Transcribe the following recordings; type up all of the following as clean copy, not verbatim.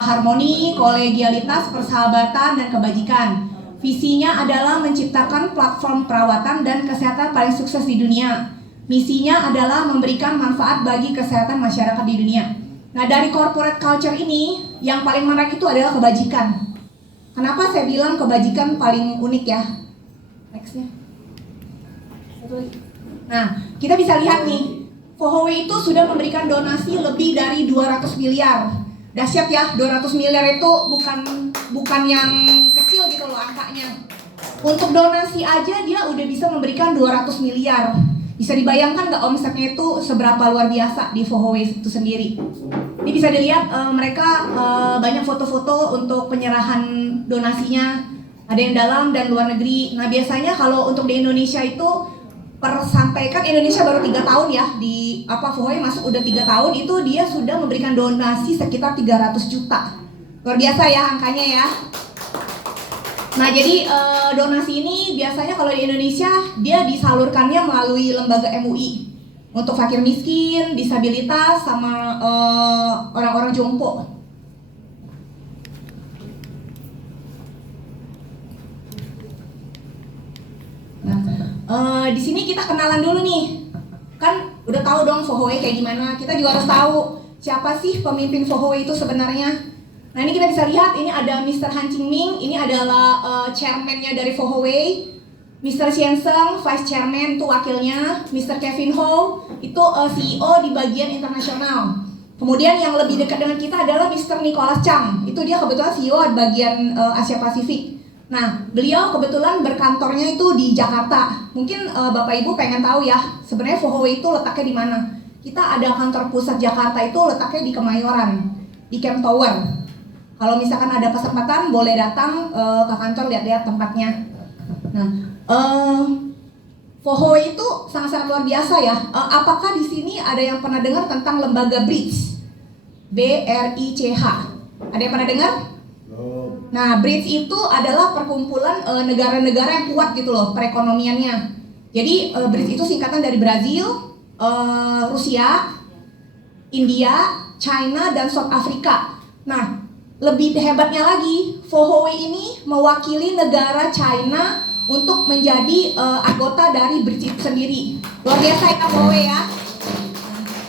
harmoni, kolegialitas, persahabatan, dan kebajikan. Visinya adalah menciptakan platform perawatan dan kesehatan paling sukses di dunia. Misinya adalah memberikan manfaat bagi kesehatan masyarakat di dunia. Nah, dari corporate culture ini, yang paling menarik itu adalah kebajikan. Kenapa saya bilang kebajikan paling unik ya? Nextnya. Nah, kita bisa lihat nih, Fohoway itu sudah memberikan donasi lebih dari 200 miliar. Dahsyat ya, 200 miliar itu bukan yang kecil gitu loh angkanya. Untuk donasi aja dia udah bisa memberikan 200 miliar. Bisa dibayangkan nggak omsetnya itu seberapa luar biasa di Fohoway itu sendiri. Ini bisa dilihat mereka banyak foto-foto untuk penyerahan donasinya. Ada yang dalam dan luar negeri. Nah, biasanya kalau untuk di Indonesia itu sampai kan Indonesia baru 3 tahun ya di Fohoway masuk udah 3 tahun, itu dia sudah memberikan donasi sekitar 300 juta. Luar biasa ya angkanya ya. Nah, jadi donasi ini biasanya kalau di Indonesia dia disalurkannya melalui lembaga MUI untuk fakir miskin, disabilitas, sama orang-orang jompo. Di sini kita kenalan dulu nih. Kan udah tahu dong Fohoway kayak gimana. Kita juga harus tahu siapa sih pemimpin Fohoway itu sebenarnya. Nah, ini kita bisa lihat, ini ada Mr. Han Qingming, ini adalah chairman-nya dari Fohoway. Mr. Xian Seng, vice chairman, itu wakilnya. Mr. Kevin Ho, itu CEO di bagian internasional. Kemudian yang lebih dekat dengan kita adalah Mr. Nicholas Chang, itu dia kebetulan CEO di bagian Asia Pasifik. Nah, beliau kebetulan berkantornya itu di Jakarta. Mungkin Bapak Ibu pengen tahu ya, sebenarnya Fohoway itu letaknya di mana? Kita ada kantor pusat Jakarta itu letaknya di Kemayoran, di Camp Tower. Kalau misalkan ada kesempatan boleh datang ke kantor lihat-lihat tempatnya. Nah, Fohoway itu sangat-sangat luar biasa ya. Apakah di sini ada yang pernah dengar tentang lembaga BRICS? BRICH. Ada yang pernah dengar? Nah, BRICS itu adalah perkumpulan negara-negara yang kuat gitu loh perekonomiannya. Jadi BRICS itu singkatan dari Brazil, Rusia, India, China, dan South Africa. Nah, lebih hebatnya lagi, Fohoway ini mewakili negara China untuk menjadi anggota dari BRICS itu sendiri. Luar biasa ya Fohoway ya.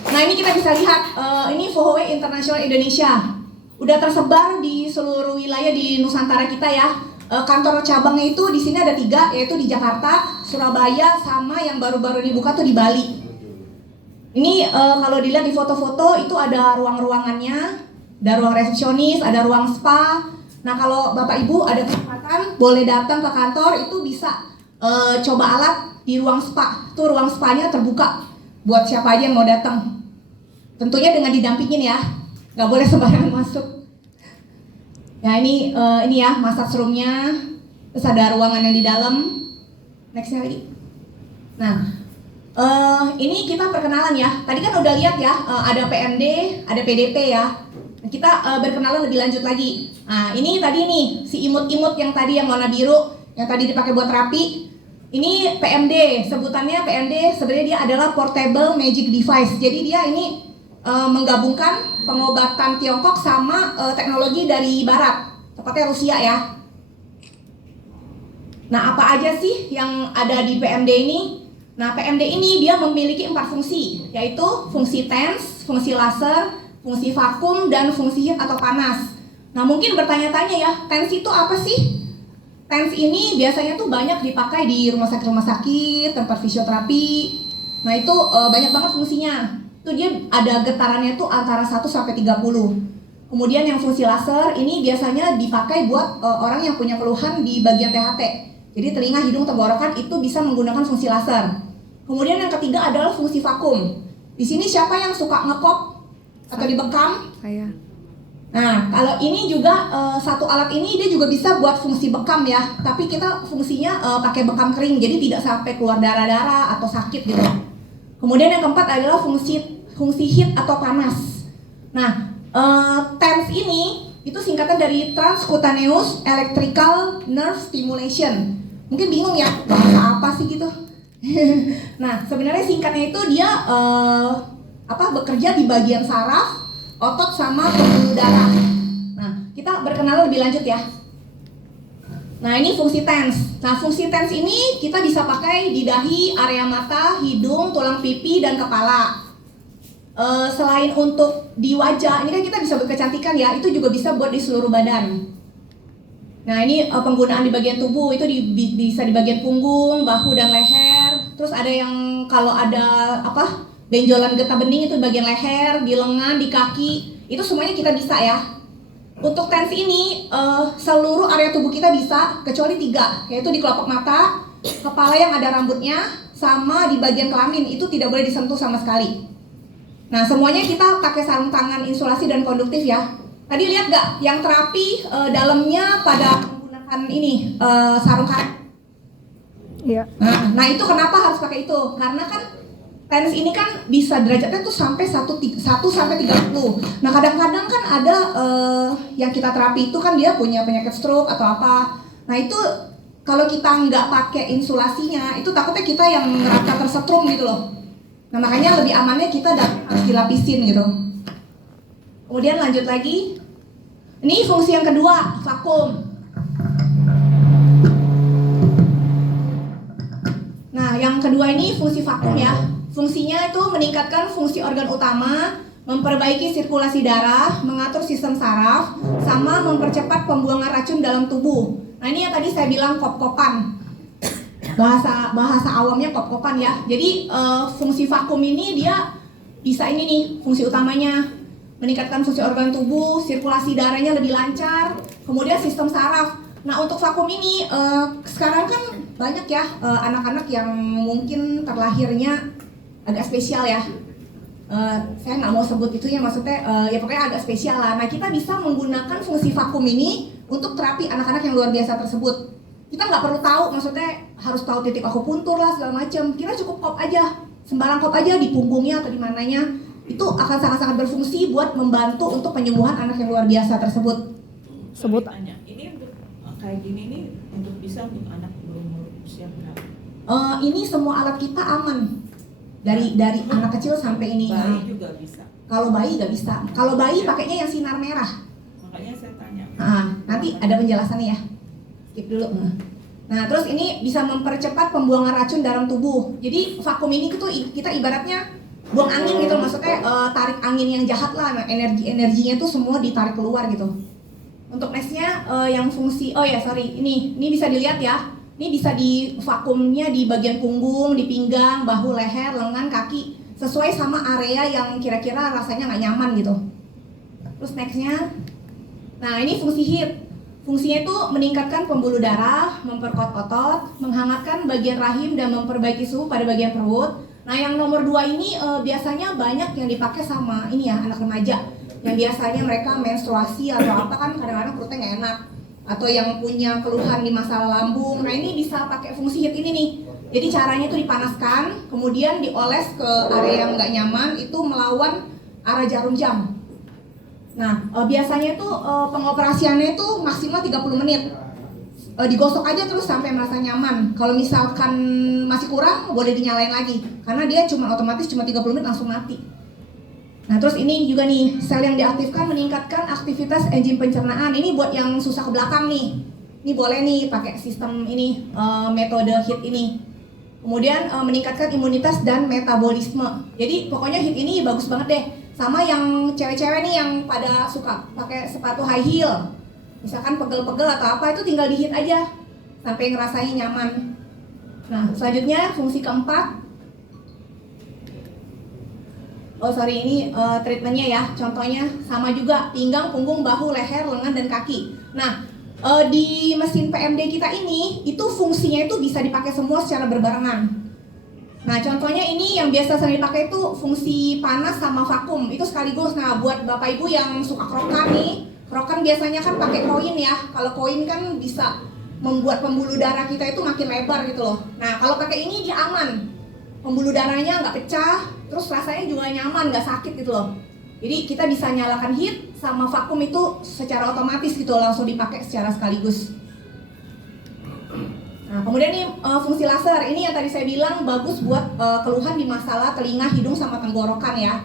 Nah, ini kita bisa lihat, ini Fohoway International Indonesia. Udah tersebar di seluruh wilayah di Nusantara kita ya. Kantor cabangnya itu di sini ada 3, yaitu di Jakarta, Surabaya, sama yang baru-baru dibuka tuh di Bali. Ini kalau dilihat di foto-foto itu ada ruang-ruangannya, ada ruang resepsionis, ada ruang spa. Nah, kalau Bapak Ibu ada kesempatan boleh datang ke kantor, itu bisa coba alat di ruang spa. Tuh ruang spa-nya terbuka buat siapa aja yang mau datang. Tentunya dengan didampingin ya. Nggak boleh sembarangan masuk. Ya, ini ya massage room-nya. Terus ada ruangan yang di dalam. Next-nya lagi. Nah, ini kita perkenalan ya. Tadi kan udah lihat ya, ada PMD, ada PDP ya. Kita berkenalan lebih lanjut lagi. Nah, ini tadi nih si imut-imut yang tadi yang warna biru, yang tadi dipakai buat terapi. Ini PMD, sebutannya PMD sebenarnya dia adalah Portable Magic Device. Jadi dia ini menggabungkan pengobatan Tiongkok sama teknologi dari Barat, tepatnya Rusia ya. Nah, apa aja sih yang ada di PMD ini? Nah, PMD ini dia memiliki 4 fungsi, yaitu fungsi TENS, fungsi laser, fungsi vakum, dan fungsi heat atau panas. Nah, mungkin bertanya-tanya ya, TENS itu apa sih? TENS ini biasanya tuh banyak dipakai di rumah sakit, tempat fisioterapi. Nah, itu banyak banget fungsinya. Itu dia ada getarannya tuh antara 1 sampai 30. Kemudian yang fungsi laser ini biasanya dipakai buat orang yang punya keluhan di bagian THT. Jadi telinga, hidung, tenggorokan itu bisa menggunakan fungsi laser. Kemudian yang ketiga adalah fungsi vakum. Di sini siapa yang suka ngekop atau dibekam? Saya. Nah, kalau ini juga satu alat ini dia juga bisa buat fungsi bekam ya. Tapi kita fungsinya pakai bekam kering, jadi tidak sampai keluar darah-darah atau sakit gitu. Kemudian yang keempat adalah fungsi heat atau panas. Nah, TENS ini itu singkatan dari Transcutaneous Electrical Nerve Stimulation. Mungkin bingung ya, bahasa apa sih gitu. Nah, sebenarnya singkatnya itu dia bekerja di bagian saraf, otot, sama pembuluh darah. Nah, kita berkenalan lebih lanjut ya. Nah, ini fungsi TENS. Nah, fungsi TENS ini kita bisa pakai di dahi, area mata, hidung, tulang pipi, dan kepala. Selain untuk di wajah, ini kan kita bisa buat kecantikan ya, itu juga bisa buat di seluruh badan. Nah, ini penggunaan di bagian tubuh, itu bisa di bagian punggung, bahu, dan leher. Terus ada yang kalau ada benjolan getah bening itu di bagian leher, di lengan, di kaki, itu semuanya kita bisa ya. Untuk TENS ini, seluruh area tubuh kita bisa, kecuali 3, yaitu di kelopak mata, kepala yang ada rambutnya, sama di bagian kelamin, itu tidak boleh disentuh sama sekali. Nah, semuanya kita pakai sarung tangan insulasi dan konduktif ya. Tadi lihat gak yang terapi dalamnya pada menggunakan ini sarung karet? Iya. Nah, itu kenapa harus pakai itu? Karena kan TENS ini kan bisa derajatnya tuh sampai 1 sampai 30. Nah, kadang-kadang kan ada yang kita terapi itu kan dia punya penyakit stroke atau apa. Nah, itu kalau kita nggak pakai insulasinya, itu takutnya kita yang merasa tersetrum gitu loh. Nah, makanya lebih amannya kita harus dilapisin gitu. Kemudian lanjut lagi. Ini fungsi yang kedua, vakum. Nah, yang kedua ini fungsi vakum ya. Fungsinya itu meningkatkan fungsi organ utama, memperbaiki sirkulasi darah, mengatur sistem saraf, sama mempercepat pembuangan racun dalam tubuh. Nah, ini yang tadi saya bilang kop-kopan. Bahasa awamnya kop-kopan ya. Jadi fungsi vakum ini dia bisa ini nih fungsi utamanya, meningkatkan fungsi organ tubuh, sirkulasi darahnya lebih lancar, kemudian sistem saraf. Nah, untuk vakum ini sekarang kan banyak ya anak-anak yang mungkin terlahirnya agak spesial ya. Saya nggak mau sebut itunya, maksudnya ya pokoknya agak spesial lah. Nah, kita bisa menggunakan fungsi vakum ini untuk terapi anak-anak yang luar biasa tersebut. Kita nggak perlu tahu, maksudnya harus tahu titik akupuntur lah segala macam. Kita cukup kop aja, sembarang kop aja di punggungnya atau di mananya. Itu akan sangat-sangat berfungsi buat membantu untuk penyembuhan anak yang luar biasa tersebut. Sebut tanya, ini untuk kayak gini nih bisa untuk anak berumur usia berapa? Ini semua alat kita aman dari anak kecil sampai ini. Bayi juga bisa. Kalau bayi nggak bisa. Kalau bayi pakainya yang sinar merah. Makanya saya tanya. Nanti ada penjelasannya ya. Skip dulu. Nah, terus ini bisa mempercepat pembuangan racun dalam tubuh. Jadi vakum ini tuh kita ibaratnya buang angin gitu, maksudnya tarik angin yang jahat lah, energinya tuh semua ditarik keluar gitu. Untuk nextnya yang fungsi, ini bisa dilihat ya. Ini bisa di vakumnya di bagian punggung, di pinggang, bahu, leher, lengan, kaki, sesuai sama area yang kira-kira rasanya nggak nyaman gitu. Terus nextnya, nah ini fungsi HIIT. Fungsinya itu meningkatkan pembuluh darah, memperkuat otot, menghangatkan bagian rahim dan memperbaiki suhu pada bagian perut. Nah, yang nomor 2 ini biasanya banyak yang dipakai sama ini ya, anak remaja. Yang biasanya mereka menstruasi atau apa kan kadang-kadang perutnya nggak enak. Atau yang punya keluhan di masalah lambung. Nah, ini bisa pakai fungsi HIIT ini nih. Jadi caranya itu dipanaskan, kemudian dioles ke area yang nggak nyaman, itu melawan arah jarum jam. Nah, biasanya itu pengoperasiannya itu maksimal 30 menit. Digosok aja terus sampai merasa nyaman. Kalau misalkan masih kurang, boleh dinyalain lagi. Karena dia cuma 30 menit langsung mati. Nah, terus ini juga nih, sel yang diaktifkan meningkatkan aktivitas enzim pencernaan. Ini buat yang susah ke belakang nih. Ini boleh nih pakai sistem ini, metode HIIT ini. Kemudian meningkatkan imunitas dan metabolisme. Jadi pokoknya HIIT ini bagus banget deh. Sama yang cewek-cewek nih yang pada suka pakai sepatu high heel, misalkan pegel-pegel atau apa, itu tinggal di HIIT aja sampai ngerasain nyaman. Nah, selanjutnya fungsi keempat. Ini treatmentnya ya. Contohnya sama juga, pinggang, punggung, bahu, leher, lengan, dan kaki. Nah, di mesin PMD kita ini, itu fungsinya itu bisa dipakai semua secara berbarengan. Nah, contohnya ini yang biasa sering dipakai itu fungsi panas sama vakum, itu sekaligus. Nah, buat bapak ibu yang suka krokan nih, krokan biasanya kan pakai koin ya. Kalau koin kan bisa membuat pembuluh darah kita itu makin lebar gitu loh. Nah, kalau pakai ini dia aman, pembuluh darahnya nggak pecah, terus rasanya juga nyaman, nggak sakit gitu loh. Jadi kita bisa nyalakan HIIT sama vakum itu secara otomatis gitu, langsung dipakai secara sekaligus. Nah, kemudian nih fungsi laser, ini yang tadi saya bilang bagus buat keluhan di masalah telinga, hidung, sama tenggorokan ya.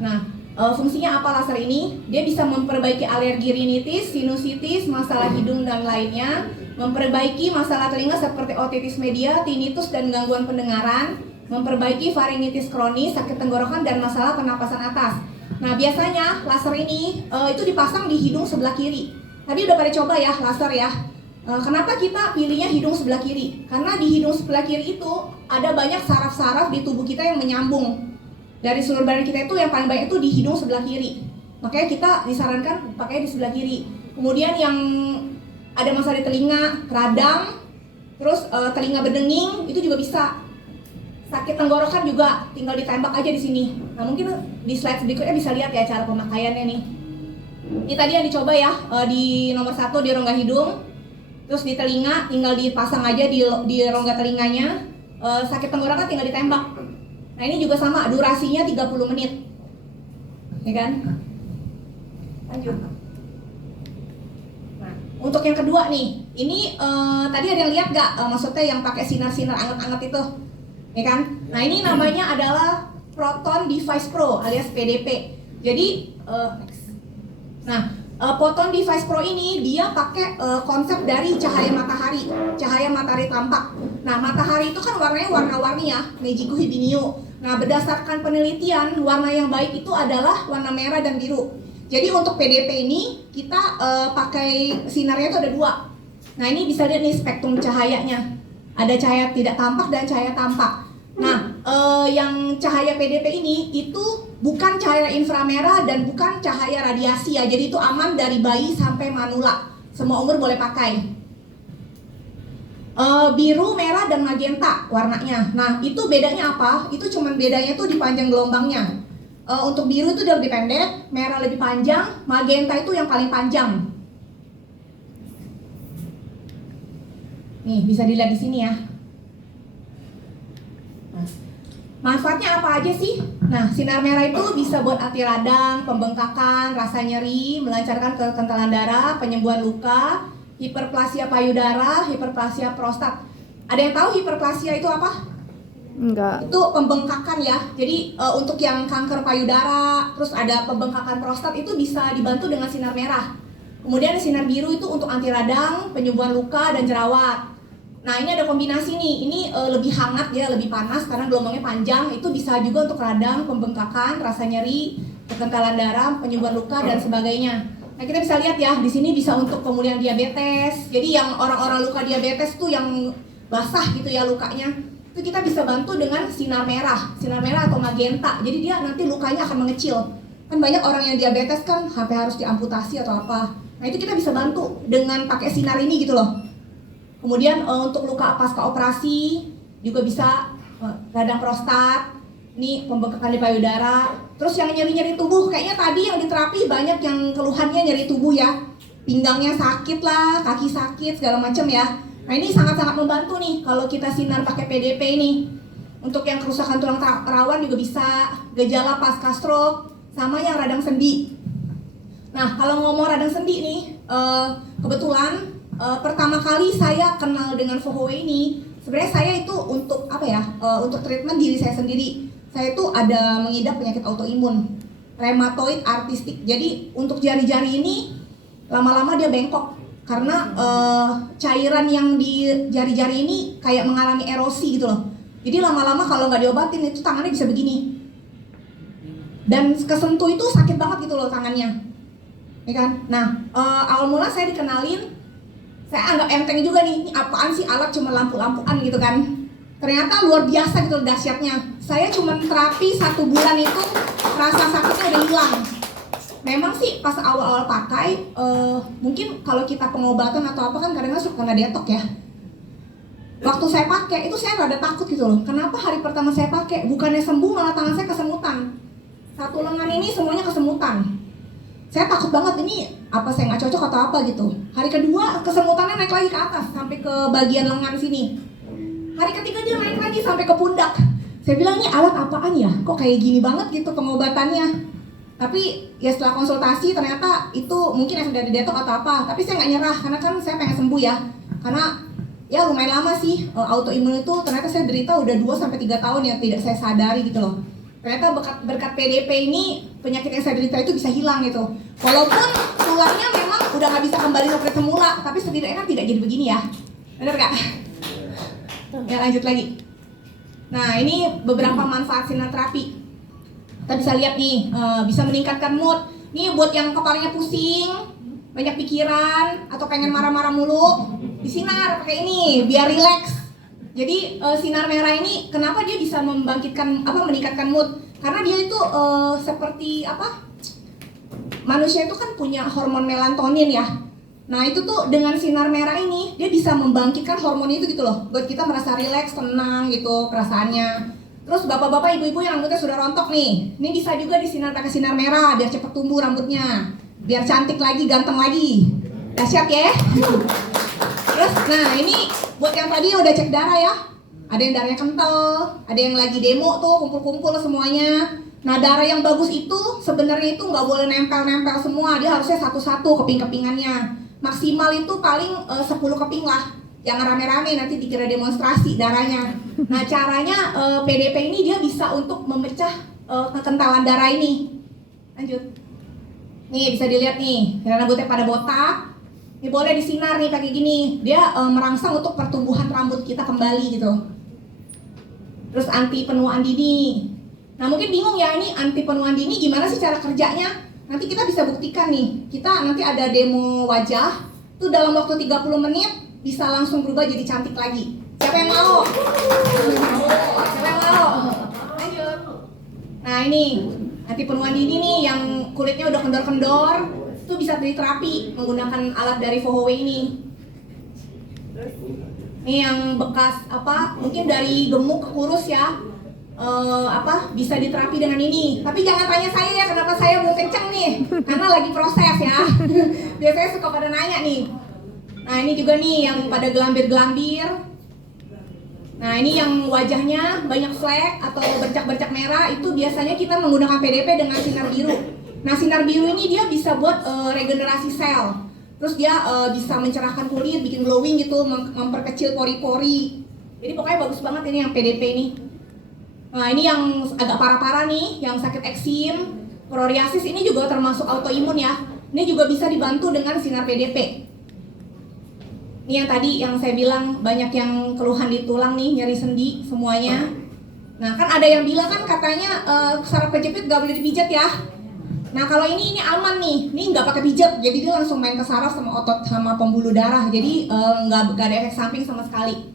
Nah, Fungsinya apa laser ini? Dia bisa memperbaiki alergi rinitis, sinusitis, masalah hidung dan lainnya, memperbaiki masalah telinga seperti otitis media, tinnitus dan gangguan pendengaran, memperbaiki faringitis kronis, sakit tenggorokan dan masalah pernapasan atas. Nah, biasanya laser ini itu dipasang di hidung sebelah kiri. Tadi udah pada coba ya laser ya. Kenapa kita pilihnya hidung sebelah kiri? Karena di hidung sebelah kiri itu ada banyak saraf-saraf di tubuh kita yang menyambung. Dari seluruh badan kita itu yang paling banyak itu di hidung sebelah kiri. Makanya kita disarankan pakai di sebelah kiri. Kemudian yang ada masalah di telinga, radang, terus telinga berdenging itu juga bisa. Sakit tenggorokan juga tinggal ditembak aja di sini. Nah, mungkin di slide berikutnya bisa lihat ya cara pemakaiannya nih. Ini tadi yang dicoba ya di nomor 1 di rongga hidung. Terus di telinga tinggal dipasang aja di rongga telinganya. Sakit tenggorokan tinggal ditembak. Nah, ini juga sama, durasinya 30 menit. Ya kan? Lanjut. Nah, untuk yang kedua nih, ini tadi ada yang lihat gak maksudnya yang pakai sinar-sinar anget-anget itu? Ya kan? Nah, ini namanya adalah Proton Device Pro alias PDP. Jadi, Proton Device Pro ini dia pakai konsep dari cahaya matahari tampak. Nah, matahari itu kan warnanya warna-warni ya, Nejiku Hibiniu. Nah, berdasarkan penelitian, warna yang baik itu adalah warna merah dan biru. Jadi untuk PDP ini kita pakai sinarnya itu ada 2. Nah, ini bisa lihat nih spektrum cahayanya. Ada cahaya tidak tampak dan cahaya tampak. Nah, yang cahaya PDP ini itu bukan cahaya inframerah dan bukan cahaya radiasi ya. Jadi itu aman dari bayi sampai manula. Semua umur boleh pakai. Biru, merah, dan magenta warnanya. Nah, itu bedanya apa? Itu cuman bedanya tuh di panjang gelombangnya. Untuk biru itu dia lebih pendek, merah lebih panjang, magenta itu yang paling panjang. Nih, bisa dilihat di sini ya. Manfaatnya apa aja sih? Nah, sinar merah itu bisa buat anti radang, pembengkakan, rasa nyeri, melancarkan kekentalan darah, penyembuhan luka, hiperplasia payudara, hiperplasia prostat. Ada yang tahu hiperplasia itu apa? Enggak. Itu pembengkakan ya. Jadi untuk yang kanker payudara, terus ada pembengkakan prostat itu bisa dibantu dengan sinar merah. Kemudian sinar biru itu untuk anti radang, penyembuhan luka dan jerawat. Nah, ini ada kombinasi nih. Ini lebih hangat ya, lebih panas karena gelombangnya panjang. Itu bisa juga untuk radang, pembengkakan, rasa nyeri, kekentalan darah, penyembuhan luka dan sebagainya. Nah, kita bisa lihat ya, di sini bisa untuk pemulihan diabetes. Jadi yang orang-orang luka diabetes tuh yang basah gitu ya lukanya, itu kita bisa bantu dengan sinar merah atau magenta. Jadi dia nanti lukanya akan mengecil. Kan banyak orang yang diabetes kan sampai harus diamputasi atau apa. Nah, itu kita bisa bantu dengan pakai sinar ini gitu loh. Kemudian untuk luka pasca operasi juga bisa radang prostat, ini pembengkakan di payudara. Terus yang nyeri-nyeri tubuh, kayaknya tadi yang diterapi banyak yang keluhannya nyeri tubuh ya. Pinggangnya sakit lah, kaki sakit, segala macam ya. Nah, ini sangat-sangat membantu nih kalau kita sinar pakai PDP ini. Untuk yang kerusakan tulang rawan juga bisa, gejala pasca stroke, sama yang radang sendi. Nah, kalau ngomong radang sendi nih, kebetulan pertama kali saya kenal dengan Fohowe ini, sebenarnya saya itu untuk apa ya? Untuk treatment diri saya sendiri. Saya itu ada mengidap penyakit autoimun, rheumatoid arthritis. Jadi untuk jari-jari ini lama-lama dia bengkok karena cairan yang di jari-jari ini kayak mengalami erosi gitu loh. Jadi lama-lama kalau nggak diobatin itu tangannya bisa begini. Dan kesentuh itu sakit banget gitu loh tangannya, ya kan? Nah, awal mula saya dikenalin, saya anggap enteng juga nih, ini apaan sih alat cuma lampu-lampuan gitu kan. Ternyata luar biasa gitu dahsyatnya. Saya cuma terapi 1 bulan itu rasa sakitnya udah hilang. Memang sih pas awal-awal pakai, mungkin kalau kita pengobatan atau apa kan kadang-kadang suka kena detok ya. Waktu saya pakai itu saya rada takut gitu loh. Kenapa hari pertama saya pakai bukannya sembuh malah tangan saya kesemutan. 1 lengan ini semuanya kesemutan. Saya takut banget ini apa saya nggak cocok atau apa gitu. Hari kedua kesemutannya naik lagi ke atas sampai ke bagian lengan sini. Hari ketiga dia naik lagi sampai ke pundak. Saya bilang ini alat apaan ya? Kok kayak gini banget gitu pengobatannya? Tapi ya setelah konsultasi ternyata itu mungkin efek dari detok atau apa. Tapi saya nggak nyerah karena kan saya pengen sembuh ya. Karena ya lumayan lama sih autoimun itu ternyata saya derita udah 2-3 tahun yang tidak saya sadari gitu loh. Ternyata berkat PDP ini penyakit yang saya derita itu bisa hilang gitu. Walaupun tulangnya memang udah nggak bisa kembali seperti semula, tapi setidaknya kan tidak jadi begini ya. Benar nggak? Ya lanjut lagi. Nah ini beberapa manfaat sinar terapi. Kita bisa lihat nih, bisa meningkatkan mood. Nih buat yang kepalanya pusing, banyak pikiran, atau pengen marah-marah mulu, disinar pakai ini biar rileks. Jadi sinar merah ini kenapa dia bisa meningkatkan mood? Karena dia itu seperti manusia itu kan punya hormon melatonin ya. Nah itu tuh dengan sinar merah ini dia bisa membangkitkan hormon itu gitu loh, buat kita merasa rileks, tenang gitu perasaannya. Terus bapak-bapak, ibu-ibu yang rambutnya sudah rontok nih, ini bisa juga disinar pakai sinar merah biar cepet tumbuh rambutnya, biar cantik lagi, ganteng lagi. Dahsyat ya. Terus, nah ini buat yang tadi udah cek darah ya. Ada yang darahnya kental, ada yang lagi demo tuh kumpul-kumpul semuanya. Nah darah yang bagus itu sebenarnya itu nggak boleh nempel-nempel semua, dia harusnya satu-satu keping-kepingannya. Maksimal itu paling 10 keping lah. Jangan rame-rame nanti dikira demonstrasi darahnya. Nah caranya PDP ini dia bisa untuk memecah kekentalan darah ini. Lanjut. Nih bisa dilihat nih, rambutnya pada botak. Ini boleh disinar nih pakai gini. Dia merangsang untuk pertumbuhan rambut kita kembali gitu. Terus anti penuaan dini. Nah mungkin bingung ya ini anti penuaan dini gimana sih cara kerjanya? Nanti kita bisa buktikan nih. Kita nanti ada demo wajah. Tuh dalam waktu 30 menit bisa langsung berubah jadi cantik lagi. Siapa yang mau? Siapa yang mau? Lanjut. Nah ini anti penuaan dini nih yang kulitnya udah kendor-kendor, itu bisa diterapi menggunakan alat dari Vohowe ini. Ini yang bekas mungkin dari gemuk ke kurus ya, bisa diterapi dengan ini. Tapi jangan tanya saya ya kenapa saya belum kenceng nih, karena lagi proses ya. Biasanya suka pada nanya nih. Nah ini juga nih yang pada gelambir-gelambir. Nah ini yang wajahnya banyak flek atau bercak-bercak merah, itu biasanya kita menggunakan PDP dengan sinar biru. Nah sinar biru ini dia bisa buat regenerasi sel. Terus dia bisa mencerahkan kulit, bikin glowing gitu, memperkecil pori-pori. Jadi pokoknya bagus banget ini yang PDP ini. Nah ini yang agak parah-parah nih, yang sakit eksim, psoriasis ini juga termasuk autoimun ya. Ini juga bisa dibantu dengan sinar PDP. Ini yang tadi yang saya bilang banyak yang keluhan di tulang nih, nyeri sendi semuanya. Nah kan ada yang bilang kan katanya saraf kejepit gak boleh dipijat ya. Nah kalau ini aman nih, ini nggak pakai pijat, jadi dia langsung main ke saraf sama otot sama pembuluh darah, jadi nggak ada efek samping sama sekali.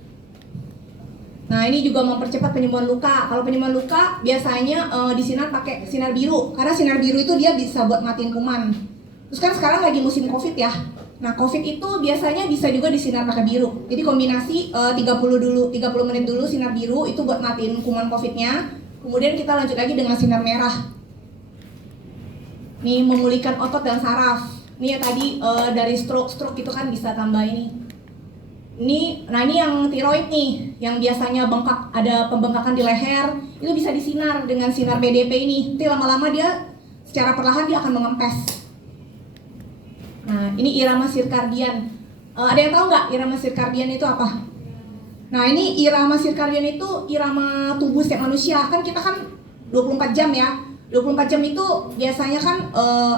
Nah ini juga mempercepat penyembuhan luka. Kalau penyembuhan luka biasanya disinar pakai sinar biru, karena sinar biru itu dia bisa buat matiin kuman. Terus kan sekarang lagi musim COVID ya. Nah, COVID itu biasanya bisa juga disinar pakai biru. Jadi kombinasi 30 menit dulu sinar biru itu buat matiin kuman COVID-nya. Kemudian kita lanjut lagi dengan sinar merah. Nih memulihkan otot dan saraf. Nih ya tadi dari stroke itu kan bisa tambah ini. Ini yang tiroid nih, yang biasanya bengkak, ada pembengkakan di leher, itu bisa disinar dengan sinar PDP ini. Nanti lama-lama dia secara perlahan dia akan mengempes. Nah, ini irama sirkadian. Ada yang tahu nggak irama sirkadian itu apa? Nah, ini irama sirkadian itu irama tubuh setiap manusia. Kan kita kan 24 jam ya. 24 jam itu biasanya kan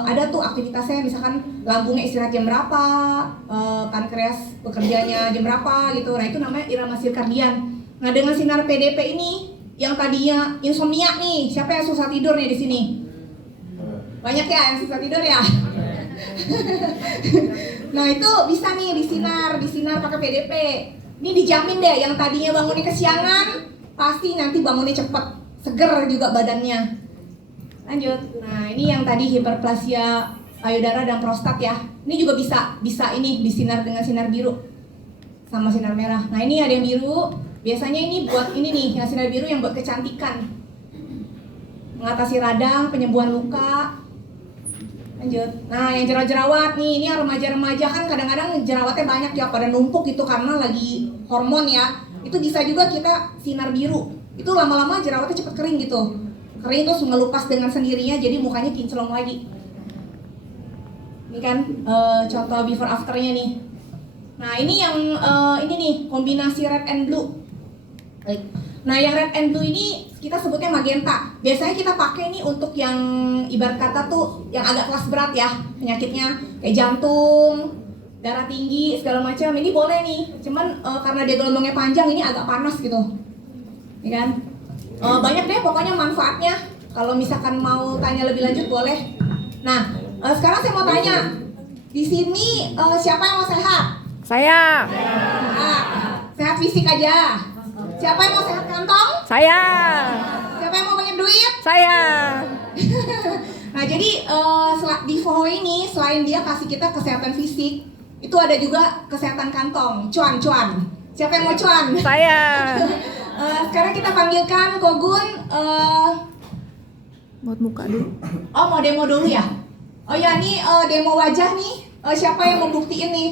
ada tuh aktivitasnya, misalkan lambungnya istirahat jam berapa, pankreas bekerjanya jam berapa gitu. Nah, itu namanya irama sirkadian. Nah, dengan sinar PDP ini yang tadinya insomnia nih, siapa yang susah tidur nih di sini? Banyak ya yang susah tidur ya? Nah itu bisa nih disinar pakai PDP. Ini dijamin deh yang tadinya bangunnya kesiangan pasti nanti bangunnya cepet, seger juga badannya. Lanjut. Nah ini yang tadi hiperplasia payudara dan prostat ya. Ini juga bisa ini disinar dengan sinar biru sama sinar merah. Nah ini ada yang biru. Biasanya ini buat ini nih, yang sinar biru yang buat kecantikan, mengatasi radang, penyembuhan luka. Lanjut. Nah, yang jerawat-jerawat nih, ini remaja-remaja kan kadang-kadang jerawatnya banyak ya, pada numpuk itu karena lagi hormon ya. Itu bisa juga kita sinar biru. Itu lama-lama jerawatnya cepet kering gitu. Kering terus ngelupas dengan sendirinya, jadi mukanya kinclong lagi. Ini kan contoh before afternya nih. Nah, ini yang ini nih, kombinasi red and blue. Nah, yang red and blue ini kita sebutnya magenta. Biasanya kita pakai nih untuk yang ibarat kata tuh yang agak kelas berat ya, penyakitnya kayak jantung, darah tinggi, segala macam. Ini boleh nih. Cuman karena dia gelombangnya panjang ini agak panas gitu. Ya kan? Banyak deh pokoknya manfaatnya. Kalau misalkan mau tanya lebih lanjut boleh. Nah, sekarang saya mau tanya. Di sini siapa yang mau sehat? Saya. Nah, sehat fisik aja. Siapa yang mau sehat kantong? Saya. Siapa yang mau banyak duit? Saya. Nah, jadi di FOHO ini selain dia kasih kita kesehatan fisik, itu ada juga kesehatan kantong. Cuan. Siapa yang mau cuan? Saya. Sekarang kita panggilkan Kogun. Buat muka dulu. Oh, mau demo dulu ya? Oh ya, ini demo wajah nih. Siapa yang mau buktiin nih?